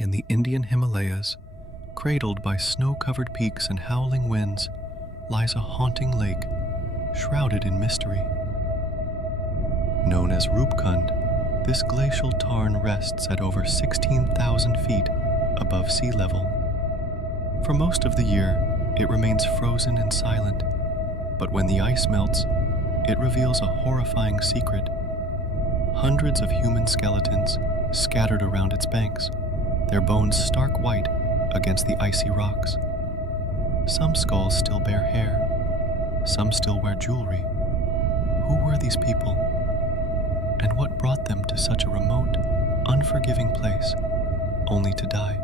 in the Indian Himalayas, cradled by snow-covered peaks and howling winds, lies a haunting lake, shrouded in mystery. Known as Roopkund, this glacial tarn rests at over 16,000 feet above sea level. For most of the year, it remains frozen and silent, but when the ice melts, it reveals a horrifying secret. Hundreds of human skeletons scattered around its banks, their bones stark white against the icy rocks. Some skulls still bear hair, some still wear jewelry. Who were these people? And what brought them to such a remote, unforgiving place, only to die?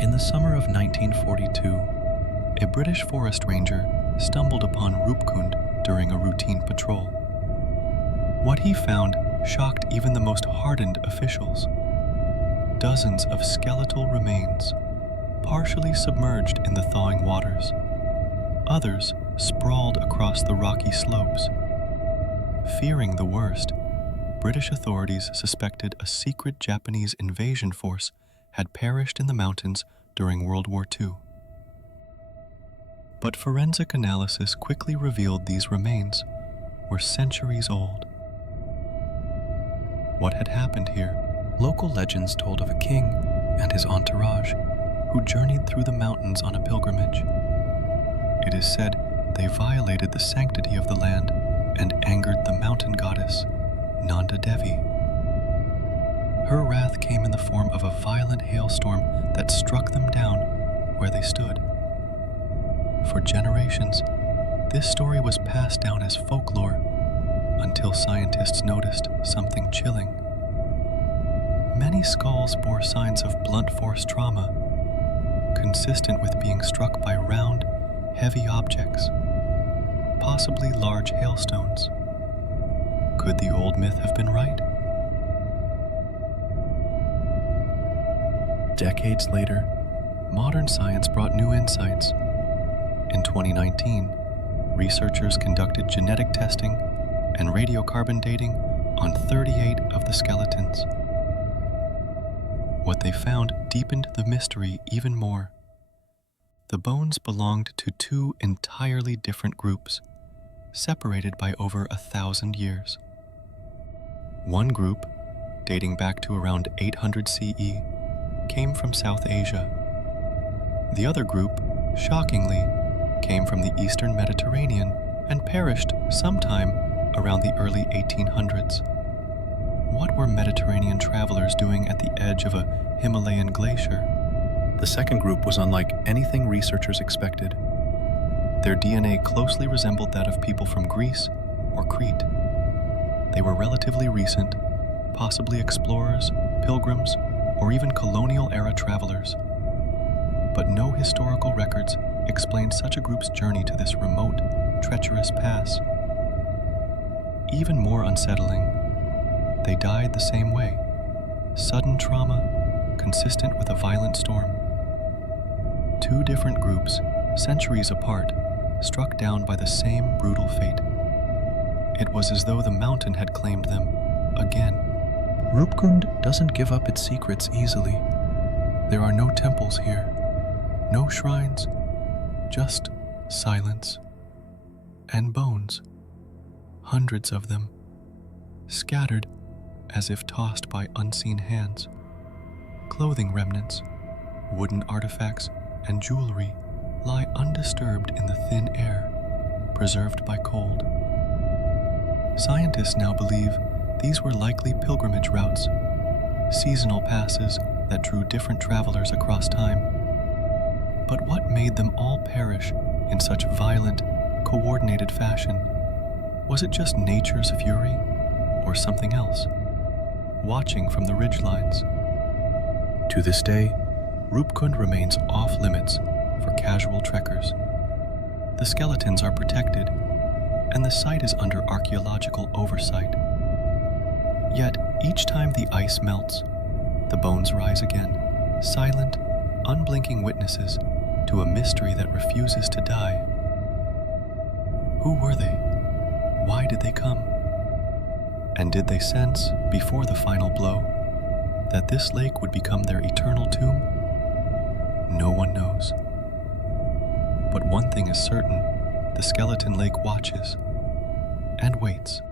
In the summer of 1942, a British forest ranger stumbled upon Roopkund during a routine patrol. What he found shocked even the most hardened officials. Dozens of skeletal remains, partially submerged in the thawing waters. Others sprawled across the rocky slopes. Fearing the worst, British authorities suspected a secret Japanese invasion force had perished in the mountains during World War II. But forensic analysis quickly revealed these remains were centuries old. What had happened here? Local legends told of a king and his entourage who journeyed through the mountains on a pilgrimage. It is said they violated the sanctity of the land and angered the mountain goddess, Nanda Devi. Her wrath came in the form of a violent hailstorm that struck them down where they stood. For generations, this story was passed down as folklore until scientists noticed something chilling. Many skulls bore signs of blunt force trauma, consistent with being struck by round, heavy objects, possibly large hailstones. Could the old myth have been right? Decades later, modern science brought new insights. In 2019, researchers conducted genetic testing and radiocarbon dating on 38 of the skeletons. What they found deepened the mystery even more. The bones belonged to two entirely different groups, separated by over 1,000 years. One group, dating back to around 800 CE, came from South Asia. The other group, shockingly, came from the Eastern Mediterranean and perished sometime around the early 1800s. What were Mediterranean travelers doing at the edge of a Himalayan glacier? The second group was unlike anything researchers expected. Their DNA closely resembled that of people from Greece or Crete. They were relatively recent, possibly explorers, pilgrims, or even colonial-era travelers. But no historical records explained such a group's journey to this remote, treacherous pass. Even more unsettling, they died the same way. Sudden trauma, consistent with a violent storm. Two different groups, centuries apart, struck down by the same brutal fate. It was as though the mountain had claimed them again. Roopkund doesn't give up its secrets easily. There are no temples here, no shrines, just silence and bones. Hundreds of them, scattered as if tossed by unseen hands. Clothing remnants, wooden artifacts, and jewelry lie undisturbed in the thin air, preserved by cold. Scientists now believe these were likely pilgrimage routes, seasonal passes that drew different travelers across time. But what made them all perish in such violent, coordinated fashion? Was it just nature's fury, or something else? Watching from the ridgelines. To this day, Roopkund remains off-limits for casual trekkers. The skeletons are protected, and the site is under archaeological oversight. Yet, each time the ice melts, the bones rise again, silent, unblinking witnesses to a mystery that refuses to die. Who were they? Why did they come? And did they sense, before the final blow, That this lake would become their eternal tomb, no one knows. But one thing is certain, the skeleton lake watches and waits.